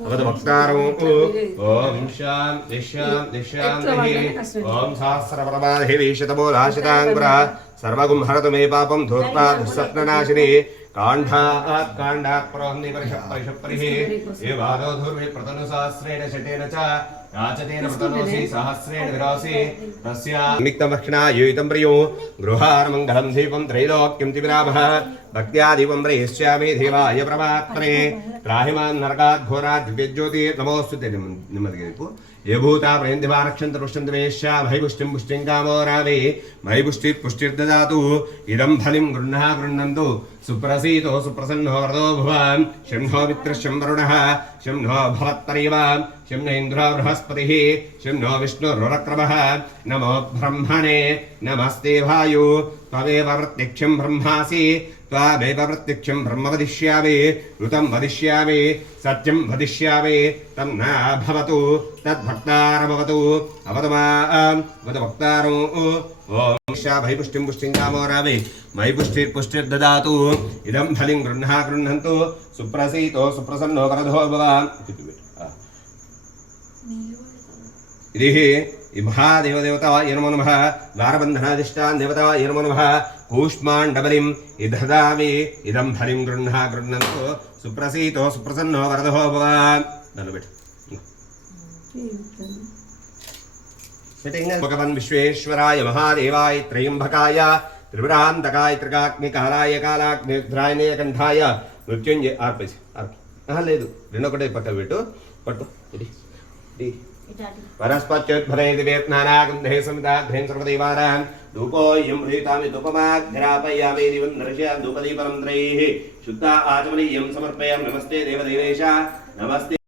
అవధభక్తారం ఓం శాం దిశాం దిశాం దేహి ఓం సహస్రపరమాదేవి శతమూలాశితాంగుర సర్వగుం హరతు మే పాపం ధూర్తా దుస్సప్ననాశిని కాంఠాత్ కాండాత్ ప్రోహ్ని పరిషప్పరిః ఏ వారో ధూర్వి ప్రతను సహస్రేణ శతేన చ రాచతేన ప్రతనోసి సహస్రేణ విరాసి తస్య నిమిత్తమక్షణా యోయితం ప్రియో గృహారమంగళం దీపం త్రైలోక్యం తివిరామః భక్త్యా దీపం ప్రయశ్యామి దేవాయ ప్రమాత్మనే త్రాహిమాన్ నరకాత్ ఘోరాత్ దివ్యజ్యోతి నమోస్తుతే నెమ్మదిగా చెప్పు ఏ భూతా ప్రయంతిమారక్షంత పుష్యంతి వేశ్యా మహిపుష్టిం పుష్టిం కామో రావే మహిపుష్టి పుష్టిర్దదాతు ఇదం ఫలిం గృహ్ణంతు సుప్రసీతో సుప్రసన్నో వరదో భువాన్ శంభో మిత్రశం వరుణః శంభో భవత్పరివాన్ శం ఇంద్రో బృహస్పతిః శం నో విష్ణురురక్రమః నమో బ్రహ్మణే నమస్తే వాయు త్వమేవ ప్రత్యక్షం బ్రహ్మాసి త్వమేవ ప్రత్యక్షం బ్రహ్మ వదిష్యామి ఋతం వదిష్యామి సత్యం వదిష్యామి తం న భవతు తద్భక్తారభవతు అవతమాం వదభక్తారం ఓం శా భైపుష్టిం పుష్టిం కామో రావే మహిపుష్టిర్పుష్టిర్దదాతు ఇదం ఫలిం గృహ్ణంతు సుప్రసీతో సుప్రసన్నో వరదో భవ ఇది మహాదేవదేవతాయ నమో నమః ద్వారబంధనాధిష్టాన్ దేవతాయ నమో నమః కూష్మాండబలిం ఇదధామి ఇదం ఫలిం గృహ్ణంతు సుప్రసీతో సుప్రసన్నో వరదో భవ భగవన్ విశ్వేశ్వరాయ మహాదేవాయ త్రయంబకాయ త్రిపురాంతకాయ త్రికాగ్నికాలాయ కాలాగ్నిద్రాయ నీలకంఠాయ మృత్యుంజయ ఆర్పేసి లేదు రెండొకటే పక్క పెట్టు పట్టు ఇది వనస్పత్యుద్భరేది వేత్నానాగంధే సమితాగ్రేం సర్వదేవానాం ధూపోయం హృతామి ధూపమాగ్రాపయామి దివం నరస్య ధూపదీపరం త్రైః శుద్ధ ఆచమనీయం సమర్పయామి నమస్తే దేవదేవేశ నమస్తే